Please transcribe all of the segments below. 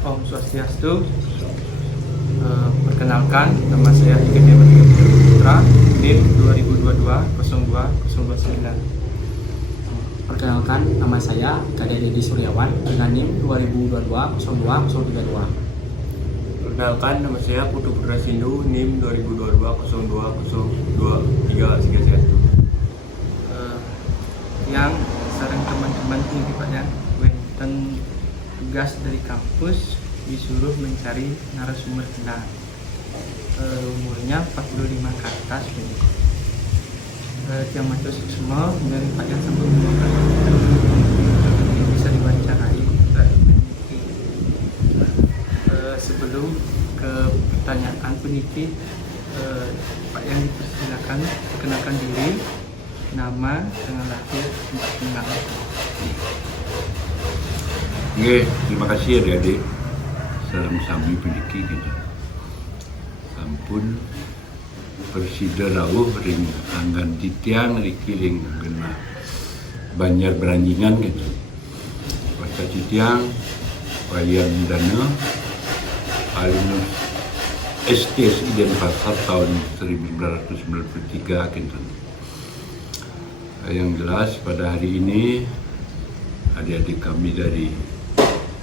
Om Swastiastu. Perkenalkan, nama saya Ika Dewa Putra, NIM 2022-02-029. Perkenalkan, nama saya Kade Dedi Suryawan dengan NIM 2022-02-032. Perkenalkan, nama saya Putu Putra Sindu, NIM 2022-02-02331. Yang sareng teman-teman ini Pak ya, wenten tugas dari kampus disuruh mencari narasumber kenal. Umurnya 45 ke atas gitu. Yang macam semua dari Pak yang sampai umur bisa diwawancarai. Sebelum ke pertanyaan peniti, Pak yang dipersilakan perkenalkan diri, nama, tanggal lahir, tempat tinggal. Oke, terima kasih adik-adik. Salam sami pendiki gitu. Sampun persida rawuh ring anggan titiang riki ring kena Banjar Beranjingan gitu. Pasca titiang wayang dana alumnus STSI Denpasar tahun 1993 gitu. Yang jelas pada hari ini adik-adik kami dari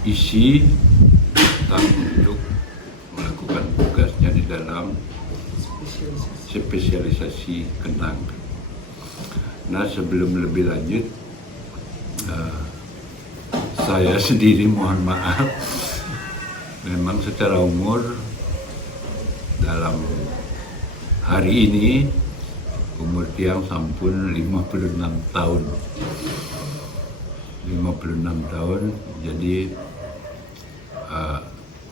ISI datang untuk melakukan tugasnya di dalam spesialisasi kenang. Nah, sebelum lebih lanjut, saya sendiri mohon maaf, memang secara umur dalam hari ini umur tiang sampun 56 tahun. 56 tahun, jadi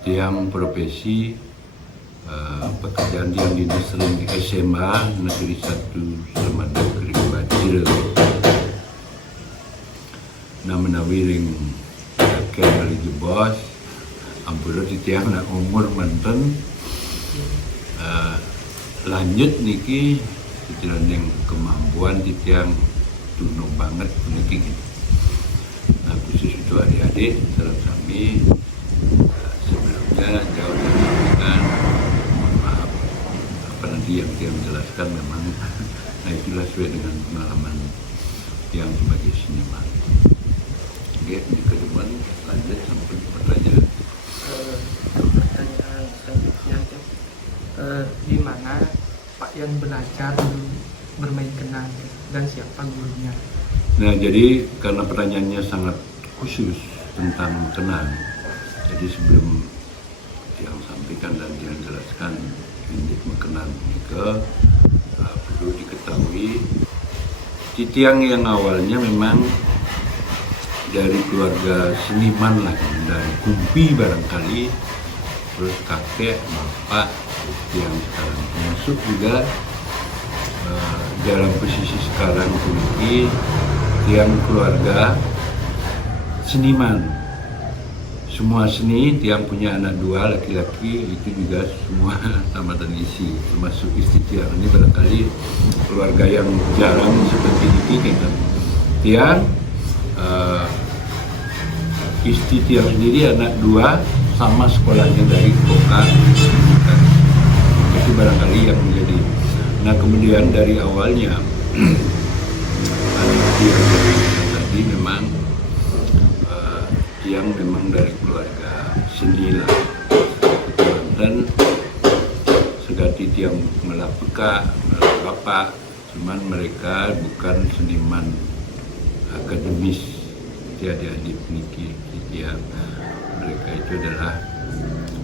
tiang profesi pekerjaan yang dinas di SMA Negeri 1 Semada Kerikwa Cire. Nah, menawi ring kakek lagi bos, ampun di tiang nak umur manten lanjut niki yang kemampuan di tiang tunung banget niki gitu. Nah, khusus itu adik-adik, salam kami sebelumnya jauh menyampaikan mohon maaf apa nanti yang dia menjelaskan memang nah itulah sesuai dengan pengalaman yang sebagai seniman. Oke, di kedepan lanjut sampai pertanyaan. Pertanyaan selanjutnya, di mana Pak yang belajar bermain kenang dan siapa gurunya? Nah, jadi karena pertanyaannya sangat khusus tentang kenang, jadi sebelum yang sampaikan dan yang jelaskan induk mengenang ke perlu diketahui titiang yang awalnya memang dari keluarga seniman lah, dari kumpi barangkali, terus kakek, bapak yang sekarang termasuk juga dalam posisi sekarang ini tiang keluarga seniman, semua seni, tiang punya anak 2 laki-laki, itu juga semua tamatan isi, termasuk istri tiang. Ini barangkali keluarga yang jarang seperti ini kan. Tiang istri tiang sendiri anak 2 sama sekolahnya dari Koka. Itu barangkali yang menjadi. Nah, kemudian dari awalnya tadi memang yang memang dari keluarga seni lah, dan segati tiang melapeka bapak, cuman mereka bukan seniman akademis adik-adik niki tiang, mereka itu adalah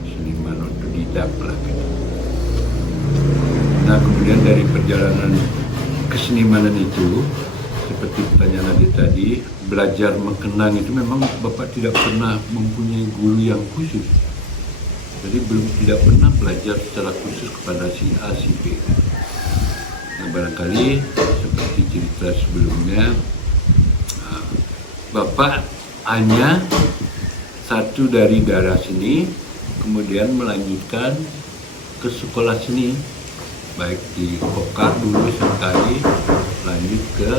seniman otodidak lah gitu. Nah, kemudian dari perjalanan kesenimanan itu, seperti pertanyaan tadi, belajar mengenang itu memang Bapak tidak pernah mempunyai guru yang khusus. Jadi tidak pernah belajar secara khusus kepada si A, si B. Nah, barangkali seperti cerita sebelumnya, Bapak hanya satu dari daerah sini, kemudian melanjutkan ke sekolah seni, baik di Koka dulu sekali, lanjut ke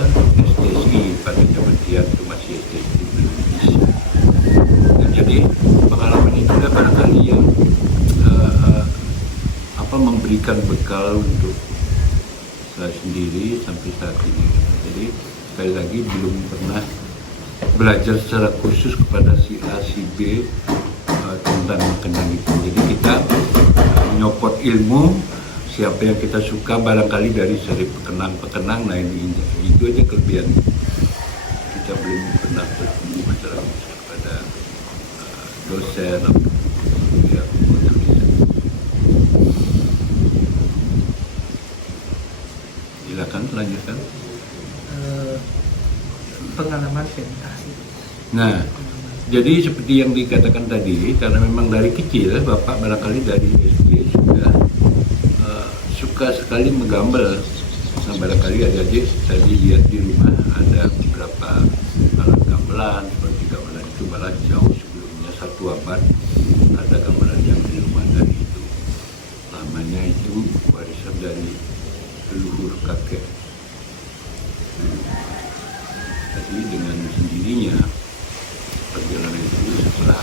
STSI pada zaman dia itu masih STSI belum bisa. Dan jadi pengalaman itu dapat memberikan bekal untuk saya sendiri sampai saat ini. Jadi sekali lagi belum pernah belajar secara khusus kepada si A, si B tentang kenang itu. Jadi kita nyopot ilmu siapa yang kita suka barangkali dari seri pekenang-pekenang. Nah ini itu aja kelebihan. Kita belum pernah bertemu secara khusus kepada dosen atau ya, silakan lanjutkan. Pengalaman pentas. Nah, jadi seperti yang dikatakan tadi, karena memang dari kecil Bapak barangkali dari SD sudah suka sekali menggambar. Nah, barangkali adik-adik tadi lihat di rumah ada beberapa alat gamelan, seperti gamelan itu malah jauh sebelumnya 1 abad ada gamelan yang di rumah dari itu. Namanya itu warisan dari leluhur kakek. Jadi dengan sendirinya perjalanan itu setelah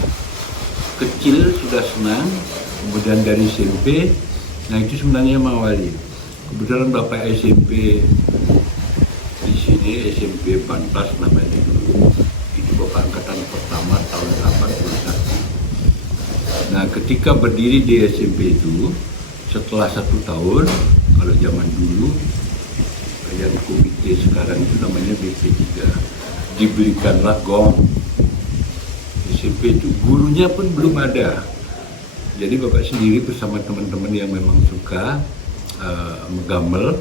kecil sudah senang, kemudian dari SMP, nah itu sebenarnya mengawali. Kebetulan Bapak SMP di sini, SMP Bantas namanya dulu, itu Bapak angkatan pertama tahun 81. Nah ketika berdiri di SMP itu, setelah 1 tahun, kalau zaman dulu, yang komite sekarang itu namanya BP3, dibelikanlah gong. SMP itu gurunya pun belum ada. Jadi Bapak sendiri bersama teman-teman yang memang suka menggamel,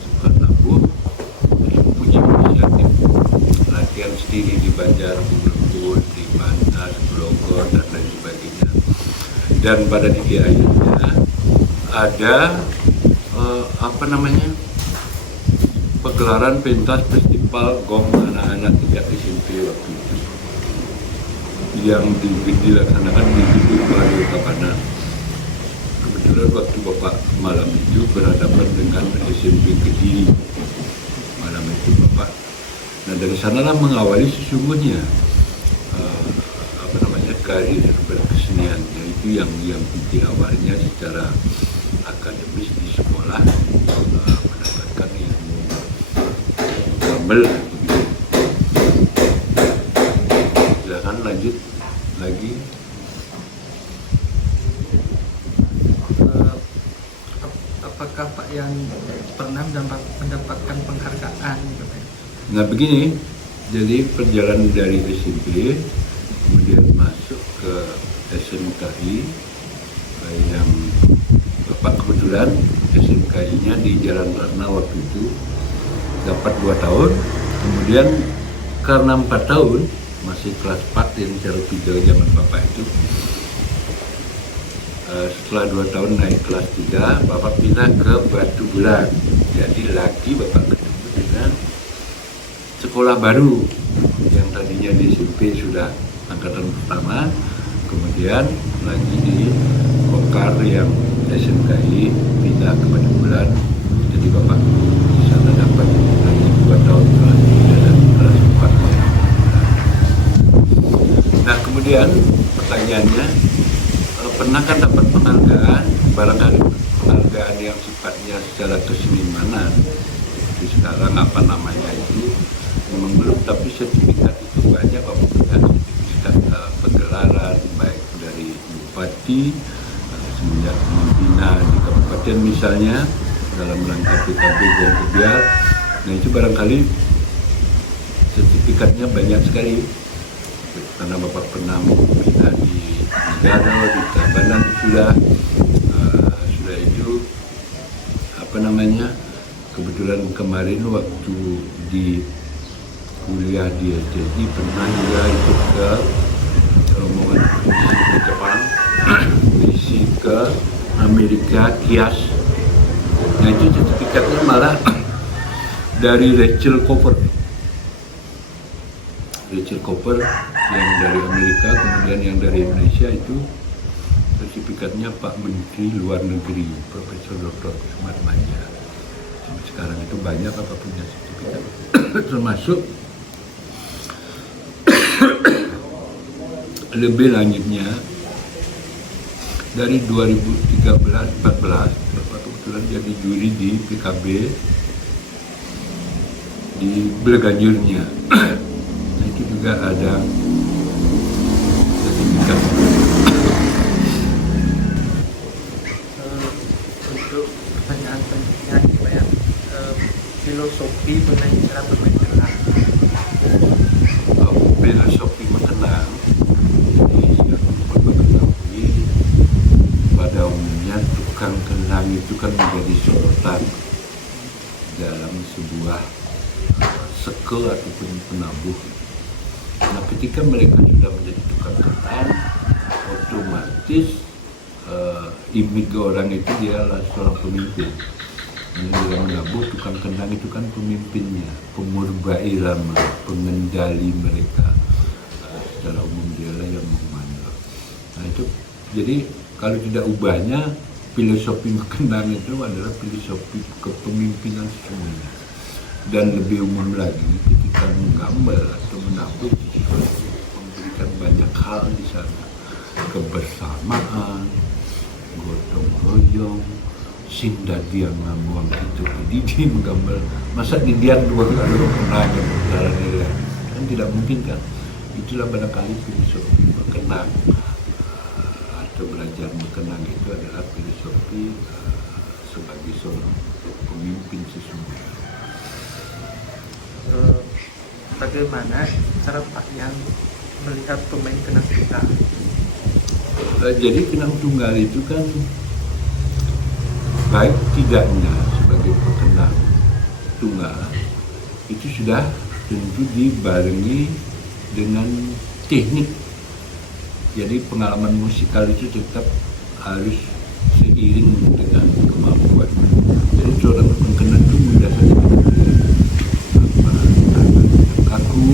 suka nabuh, punya inisiatif latihan sendiri di Banjar, Bungkul, di Bantas, Bogor, dan lain sebagainya. Dan pada titik akhirnya ada pegelaran pentas festival gong anak-anak tingkat SMP waktu itu yang dilaksanakan di Gedung Baru Kapana. Kebetulan waktu Bapak malam itu berhadapan dengan SMP Kediri malam itu Bapak. Nah dari sanalah mengawali sesungguhnya karir berkesenian, yaitu yang inti awalnya secara akademis di sekolah mendapatkan ilmu gamel. Silakan lanjut lagi. Apakah Pak yang pernah mendapatkan penghargaan gitu Pak? Nah begini, jadi perjalanan dari SMP kemudian masuk ke SMKI yang Bapak kebetulan SMKI-nya di Jalan Ratna waktu itu dapat 2 tahun, kemudian karena 4 tahun masih kelas 4 yang cara 3 zaman Bapak itu, setelah 2 tahun naik kelas 3 Bapak pindah ke Batu Bulan. Jadi lagi Bapak ketemu dengan sekolah baru yang tadinya di SMP sudah angkatan pertama, kemudian lagi di Kokar yang SMKI pindah ke Batu Bulan. Jadi Bapak di sana dapat lagi 2 tahun kelas 3 dan kelas 4. Nah kemudian pertanyaannya, pernah kan dapat penghargaan, barangkali penghargaan yang sifatnya secara kesenimanan, di sekarang apa namanya itu memang belum, tapi sertifikat itu banyak Bapak punya. Pegelaran baik dari bupati semenjak membina di kabupaten misalnya dalam rangka PKB dan Kebiar. Nah itu barangkali sertifikatnya banyak sekali karena Bapak pernah membina di negara, di Tabanan sudah itu kebetulan kemarin waktu di kuliah di SDI pernah juga ikut ke rombongan ke Jepang, misi ke Amerika, Kias. Nah itu sertifikatnya malah dari Rachel Cooper yang dari Amerika, kemudian yang dari Indonesia itu sertifikatnya Pak Menteri Luar Negeri Profesor Dr. Kusuma Manja. Sampai sekarang itu banyak apa punya sertifikat termasuk lebih lanjutnya dari 2013-14 Bapak kebetulan jadi juri di PKB di Bleganjurnya. Nah, itu juga ada sertifikat. Untuk pertanyaan selanjutnya nih Pak ya, filosofi mengenai cara bermain kenang. Filosofi mengenang, jadi yang perlu ketahui pada umumnya tukang kenang itu kan menjadi sorotan dalam sebuah seke ataupun penabuh. Nah, ketika mereka sudah menjadi tukang kenang, otomatis image orang itu dia adalah seorang pemimpin. Yang dalam menabuh, tukang kenang itu kan pemimpinnya, pemurba irama, pengendali mereka. Secara umum dia lah yang mengumandang. Nah itu, jadi kalau tidak ubahnya, filosofi kenang itu adalah filosofi kepemimpinan sesungguhnya. Dan lebih umum lagi, ketika menggambar atau menabuh sesuatu, memberikan banyak hal di sana, kebersamaan, gotong royong, sinda dia ngamuang itu jadi menggambar masa didiam dua kali menanya perkara nilai kan tidak mungkin kan. Itulah barangkali filosofi berkenang atau belajar berkenang itu adalah filosofi sebagai seorang pemimpin sesungguhnya. Bagaimana cara Pak yang melihat pemain kenang kita? Jadi kenang tunggal itu kan baik tidaknya sebagai pekenang tunggal itu sudah tentu dibarengi dengan teknik. Jadi pengalaman musikal itu tetap harus seiring dengan kemampuan. Jadi seorang pekenang itu mudah saja kaku,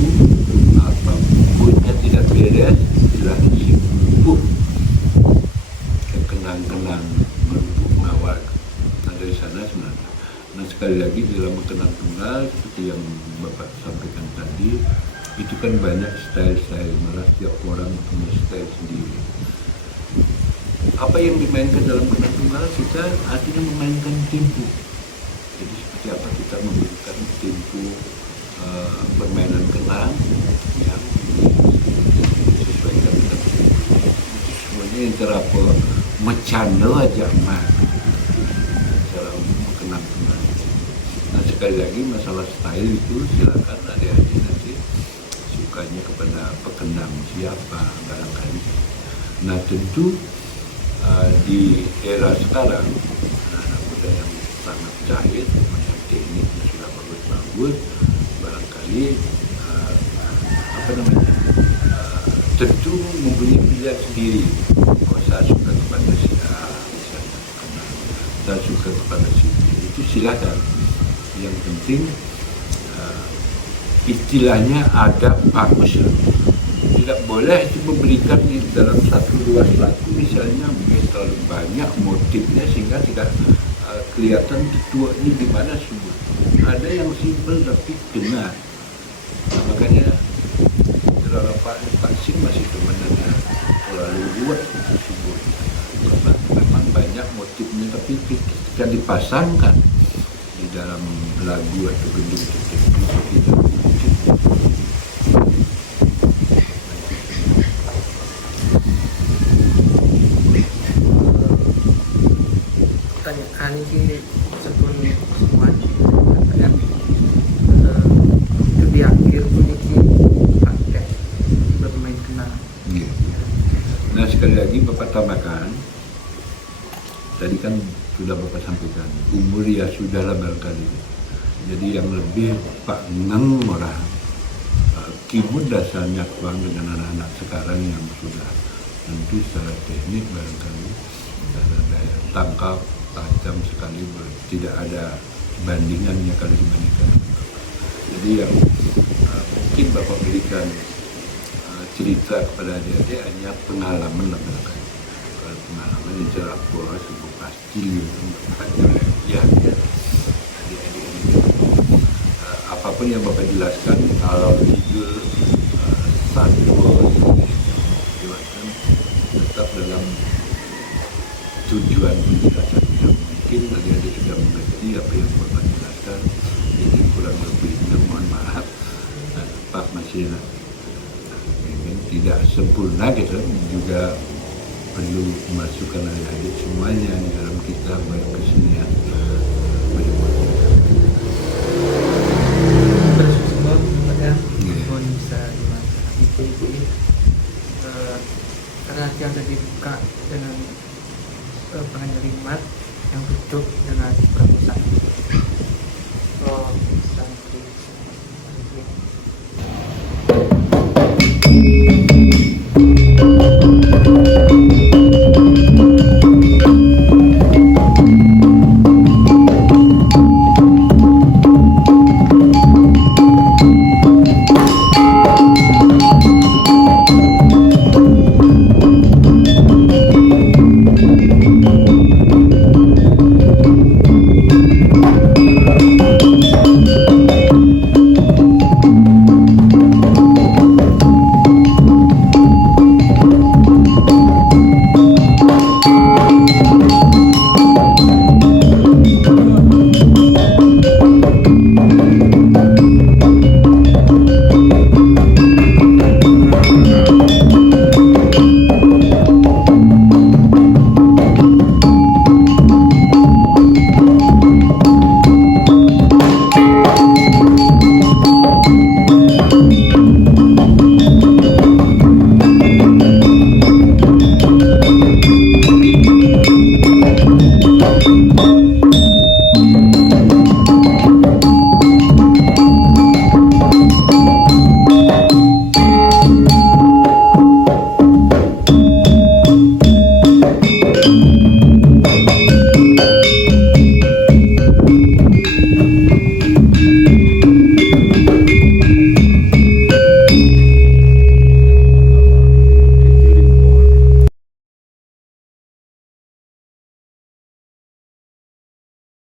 apa bukunya tidak beres, silahkan dibukuh kenang-kenang menumpuk ngawal. Nah dari sana sebenarnya. Nah sekali lagi dalam berkenang tunggal seperti yang Bapak sampaikan tadi, itu kan banyak style-style, malah setiap orang punya style sendiri. Apa yang dimainkan dalam kenang tunggal, kita artinya memainkan tempo. Jadi seperti apa kita memberikan tempo permainan kenang yang disesuaikan dengan tempo. Itu semuanya yang terapa mencanda aja mah cara mengenang tunggal. Nah sekali lagi masalah style itu silakan adik-adik nanti sukanya kepada pekenang siapa barangkali. Nah tentu di era sekarang anak muda yang sangat jahit, banyak tekniknya sudah bagus-bagus, barangkali tentu mempunyai pilihan sendiri. Oh, saya suka kepada si A, misalnya, saya suka kepada si B, itu silakan. Yang penting istilahnya ada bagus. Tidak boleh itu memberikan dalam satu dua lagu misalnya terlalu banyak motifnya sehingga tidak kelihatan tujuannya di mana semua. Ada yang simpel tapi kena. Nah, makanya terlalu Pak Sim masih temannya terlalu luas tersebut. Karena memang banyak motifnya tapi ketika dipasangkan di dalam lagu atau bentuk tertentu tidak mungkin. Pertanyaan ini setun semua yang itu di akhir kunci pakai bermain kenang. Ya. Nah sekali lagi Bapak tambahkan, tadi kan sudah Bapak sampaikan, umur ya sudahlah barangkali. Jadi yang lebih Pak Neng orang kibut dasarnya kurang dengan anak-anak sekarang yang sudah tentu secara teknik barangkali ada daya tangkap tajam sekali, tidak ada bandingannya kalau dibandingkan. Jadi yang mungkin Bapak berikan cerita kepada adik-adik hanya pengalaman lah barangkali. Kalau pengalaman yang jelas bahwa sebuah pasti ya adik-adik ini apapun yang Bapak jelaskan kalau itu satu tetap dalam tujuan penjelasan yang mungkin adik-adik sudah mengerti apa yang Bapak jelaskan. Jadi kurang lebihnya mohon maaf, Pak masih tidak sempurna gitu, juga perlu memasukkan adik-adik semuanya di dalam kita berkesenian. Bersyukur Pak ya, Iya. mohon bisa dimaafkan ibu-ibu ini. Karena yang tadi buka dengan penganyelimat yang tutup dengan permukaan. Oh, sampai.